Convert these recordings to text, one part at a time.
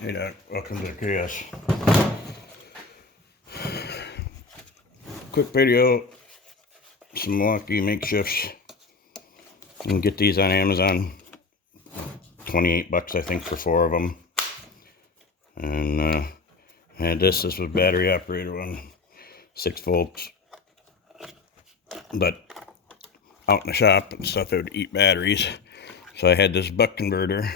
Hey Doc, welcome to Chaos. Quick video, some Milwaukee makeshifts. You can get these on Amazon. 28 bucks I think for 4 of them. And I had this was battery operated one, 6 volts. But out in the shop and stuff, it would eat batteries. So I had this buck converter.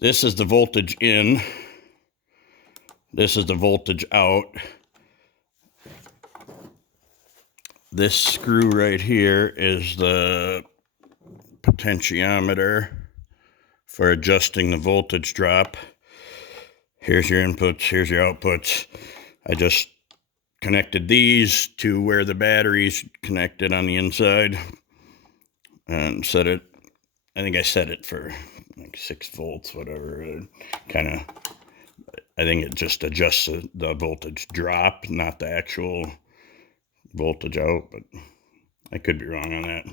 This is the voltage in. This is the voltage out. This screw right here is the potentiometer for adjusting the voltage drop. Here's your inputs, here's your outputs. I just connected these to where the battery's connected on the inside and set it. I think I set it for like 6 volts, whatever. I think it just adjusts the voltage drop, not the actual voltage out, but I could be wrong on that.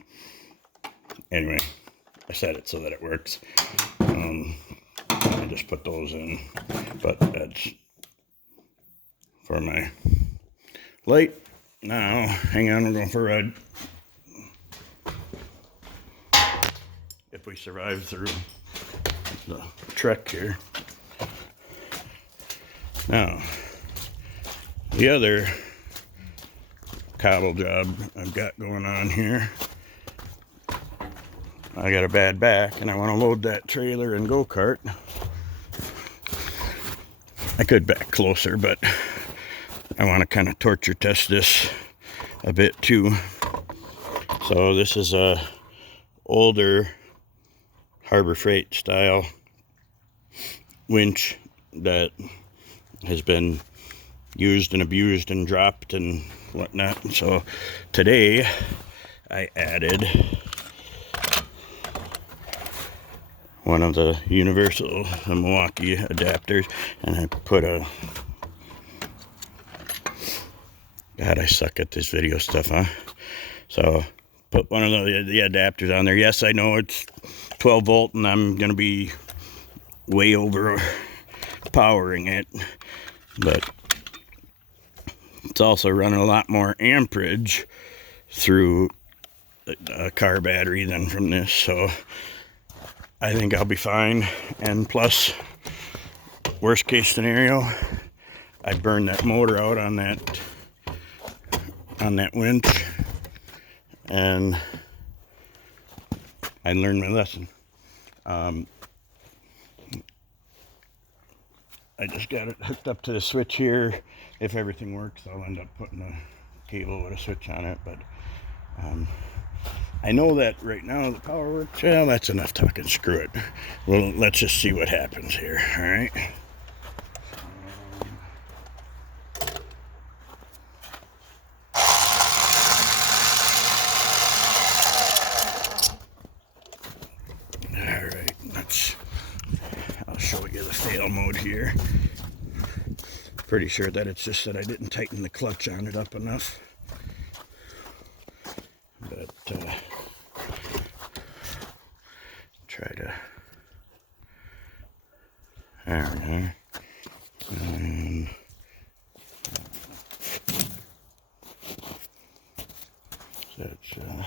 Anyway, I set it so that it works. I just put those in, but that's for my light. Now, hang on, we're going for a ride. If we survive through the trek here. Now, the other cobble job I've got going on here, I got a bad back and I want to load that trailer and go-kart. I could back closer, but I want to kind of torture test this a bit too. So this is a older Harbor Freight style winch that has been used and abused and dropped and whatnot. So today I added one of the universal Milwaukee adapters, and I put a, God, I suck at this video stuff, huh? So put one of the adapters on there. Yes, I know it's 12 volt and I'm gonna be way over powering it, but it's also running a lot more amperage through a car battery than from this, so I think I'll be fine. And plus, worst case scenario, I burn that motor out on that winch, and I learned my lesson. I just got it hooked up to the switch here. If everything works, I'll end up putting a cable with a switch on it, but I know that right now the power works. Well, that's enough talking. Screw it. Well, let's just see what happens here. All right. All right. I'll show you the fail mode here. Pretty sure that it's just that I didn't tighten the clutch on it up enough. But try to, there we go. And that's yeah.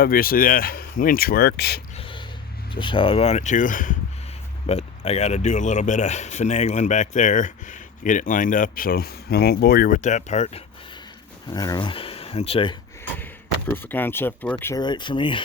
obviously that winch works just how I want it to, but I got to do a little bit of finagling back there to get it lined up, so I won't bore you with that part. I don't know, I'd say proof of concept works all right for me.